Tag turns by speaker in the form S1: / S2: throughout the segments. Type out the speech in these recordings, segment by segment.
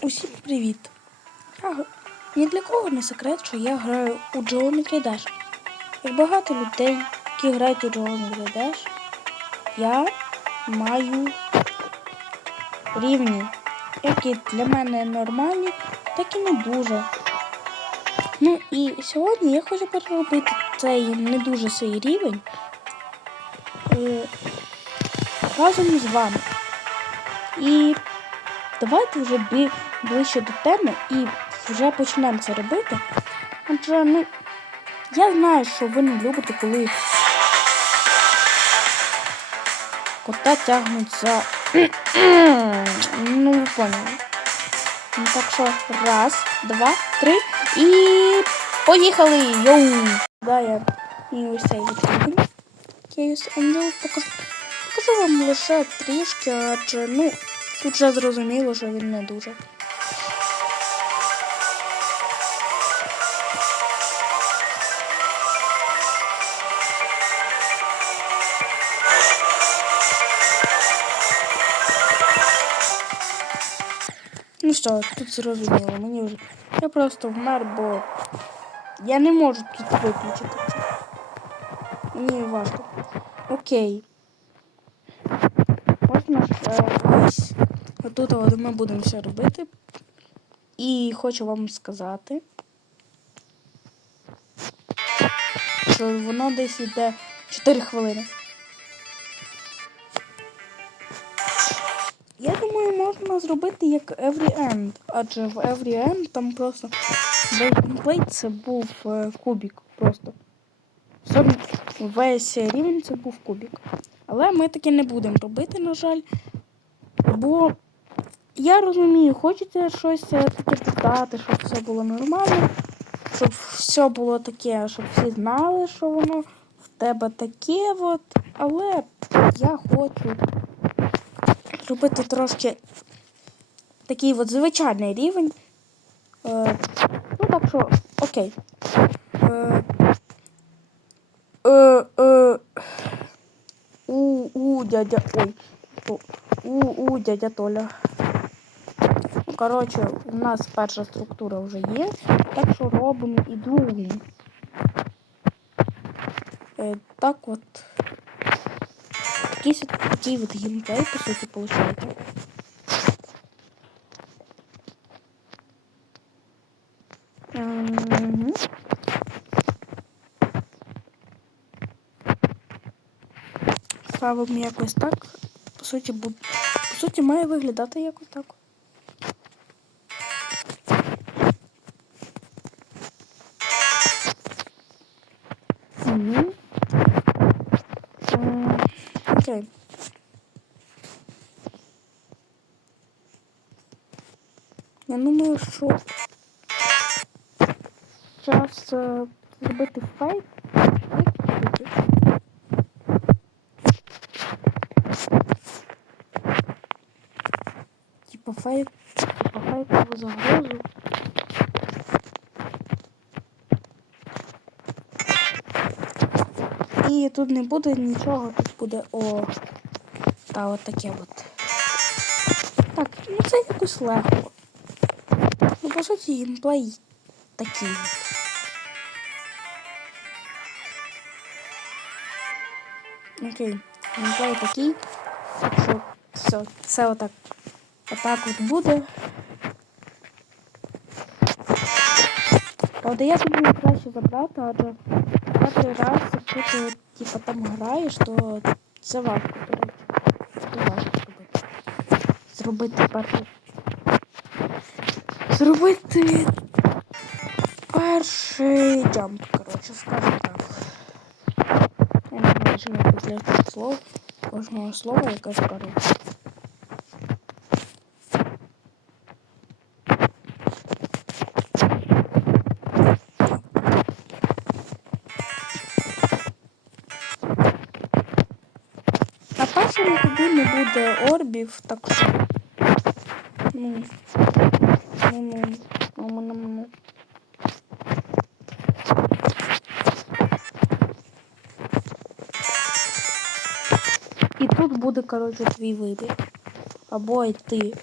S1: Усім привіт! Ні для кого не секрет, що я граю у Geometry Dash. Як багато людей, які грають у Geometry Dash, я маю рівні, які для мене нормальні, так і не дуже. Ну і сьогодні я хочу переробити цей не дуже свій рівень е, разом з вами. І давайте вже бі- ближче до теми і вже почнемо це робити. Адже, ну, я знаю, що ви не любите, коли кота тягнуть за. ну, ви поняли. Ну, так що, раз, два, три і поїхали! Йоу! Да, я і ось цей відповідь. Chaos Angel покажу. Покажу вам лише трішки, адже, ну, тут вже зрозуміло, що він не дуже. Ну що, тут зрозуміло, мені вже. Я просто вмер, бо я не можу тут виключити. Мені важко. Окей. Можна е, ось. Отут от ми будемо все робити. І хочу вам сказати, що воно десь йде 4 хвилини. Я думаю, можна зробити як Every End, адже в Every End там просто геймплей це був е, кубік просто. Весь рівень це був кубік. Але ми таке не будемо робити, на жаль. Бо я розумію, хочеться щось е, таке додати, щоб все було нормально, щоб все було таке, щоб всі знали, що воно в тебе таке. От. Але я хочу зробити трошки такий от звичайний рівень. Е, ну так що, окей. Е, е, е, у, у, дядя. Ой. У, у, дядя Толя. Коротше, у нас перша структура вже є, так що робимо і другу. Е, так от. Такий, от- такий от геймплей, по суті, виходить. Мгм. Ставимо якось так. По суті, бу... по суті, має виглядати якось так. Я думаю, що час е, зробити фейк. Типа фейк, типа фейкову загрозу. І тут не буде нічого, тут буде о. Та от таке от. Так, ну це якось легко. По суті, геймплей такий. Окей, геймплей такий. Так що все, це отак. Отак от буде. Правда, я думаю краще забрати, адже перший раз, якщо ти типа, там граєш, то це важко, до. Це важко зробити. Зробити перший. Зробити перший джамп, коротше, скажімо так. Я не знаю, чи я після цих слов, кожного слова яке скажу. На першому тобі не буде орбів, так що. Ну. І тут буде, коротше, твій вибір. Або йти.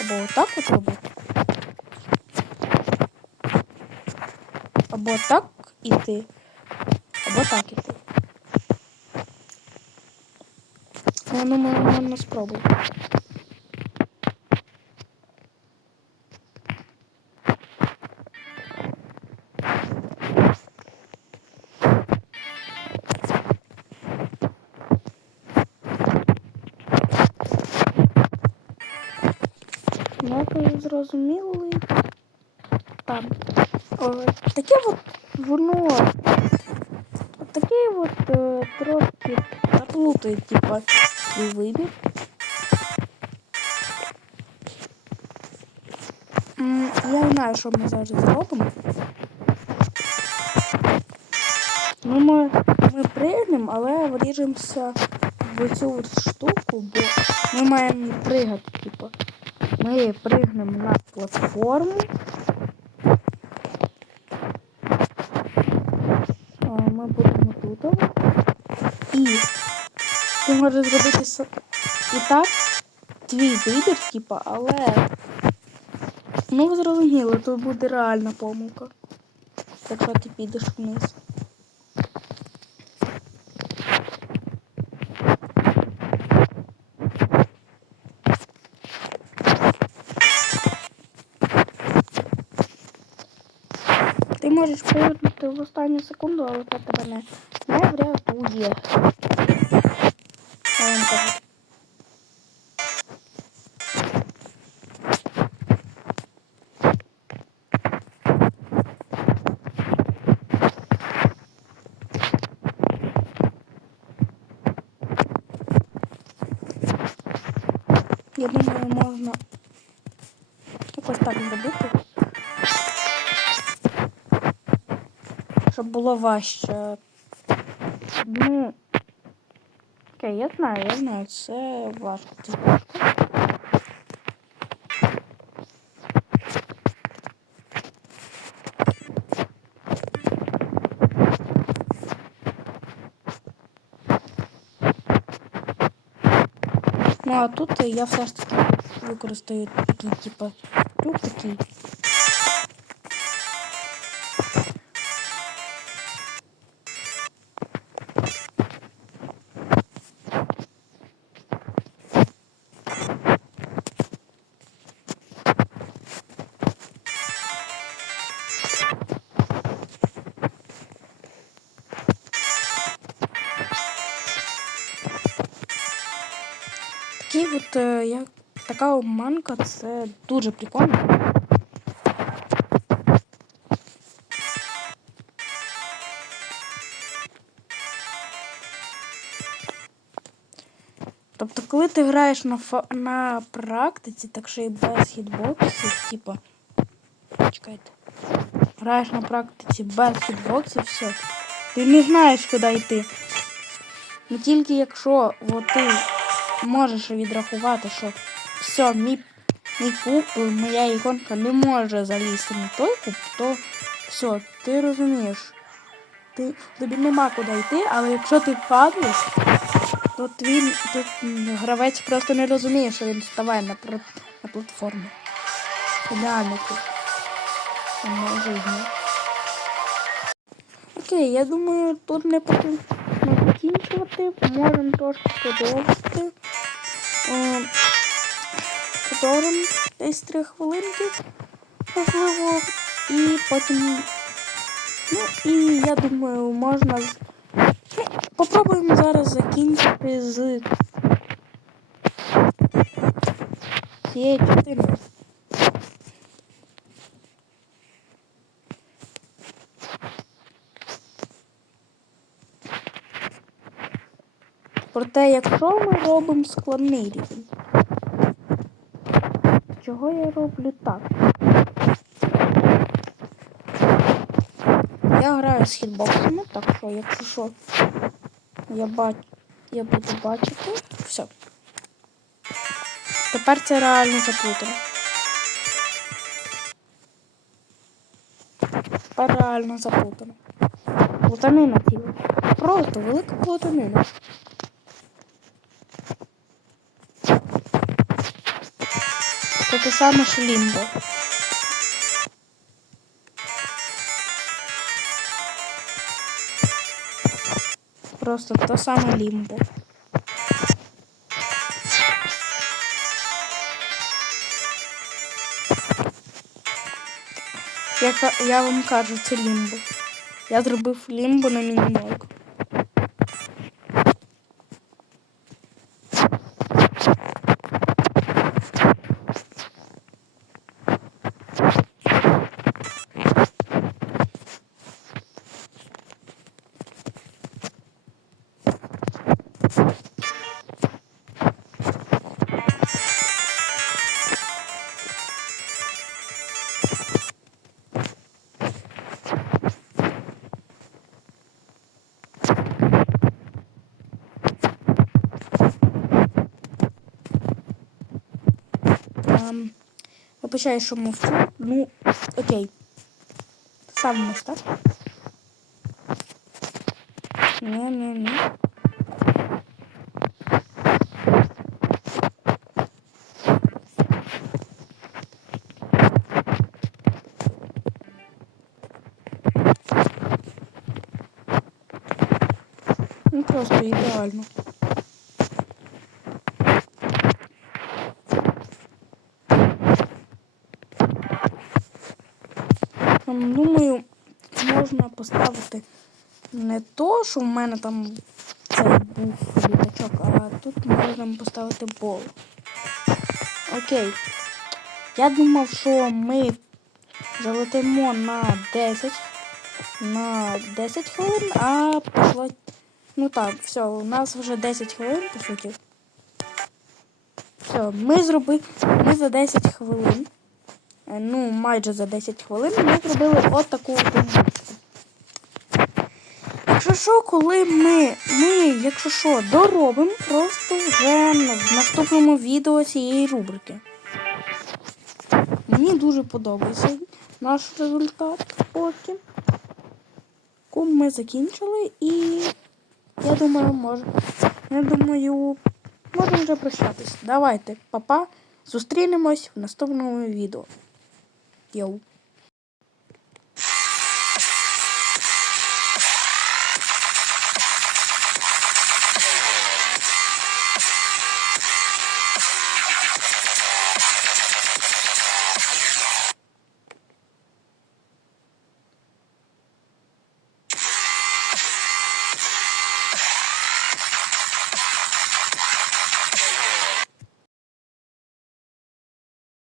S1: або отак от робити. Або так іти, або так іти. Я думаю, можна спробувати. Як ви там о, таке от воно от таке от е, трошки заплутає, типа, свій вибір. Я знаю, що ми зараз зробимо. Ну, ми, ми пригнемо, але вріжемося в цю штуку, бо ми маємо пригати, типу. Ми пригнемо на платформу. Ми будемо тут. І ти можеш зробити і так твій вибір, типа, але ну ви зрозуміли, тут буде реальна помилка. Якщо ти підеш вниз. Ти можеш повернути в останню секунду, але це тебе не, не врятує. Я думаю, можна якось так зробити. Щоб було важче. Ну. Окей, я знаю, я знаю, це важко. Це важко. Ну а тут я все ж таки використаю такий, типу, трюк. Такий така обманка, це дуже прикольно. Тобто, коли ти граєш на, фа... на практиці, так що і без хітбоксів, типа. Чекайте. Граєш на практиці без хітбоксів, все. Ти не знаєш, куди йти. Не тільки якщо от, ти можеш відрахувати, що все, мій, мій куб, моя іконка не може залізти на той куб, то все, ти розумієш. Ти, тобі нема куди йти, але якщо ти падаєш, то твій то гравець просто не розуміє, що він вставає на, на платформу. Ідеально тут. Це неожиданно. Окей, я думаю, тут не потрібно закінчувати. Можемо трошки продовжити. Е, десь 3 хвилинки, можливо. І потім. Ну і я думаю, можна. Ну, попробуємо зараз закінчити з цієї частини. Проте, якщо ми робимо складний рівень, чого я роблю так? Я граю з хітбоксами, так що, якщо що, я бач... я буду бачити. Все. Тепер це реально заплутано. Тепер реально заплутано. Плутанина ціла. Просто велика плутанина. Те саме що лімбо. Просто те саме лімбо. Я, я вам кажу, це. Я зробив лімбо на мінімалку. Вибачаю, що. Ну, окей. Ставимось, так? Ні, ні, ні. Ну просто ідеально. Думаю, можна поставити не то, що в мене там цей був літачок, а тут можна поставити бол. Окей. Я думав, що ми залетимо на 10 на 10 хвилин, а пішло. Ну так, все, у нас вже 10 хвилин, по суті. Все, ми зробили. Ми за 10 хвилин. Е, Ну, майже за 10 хвилин ми зробили от таку. Якщо що, коли ми, ми, якщо що, доробимо просто вже в наступному відео цієї рубрики. Мені дуже подобається наш результат поки. Кум ми закінчили і я думаю, може. Я думаю, можемо вже прощатись. Давайте, папа, зустрінемось в наступному відео. Йоу.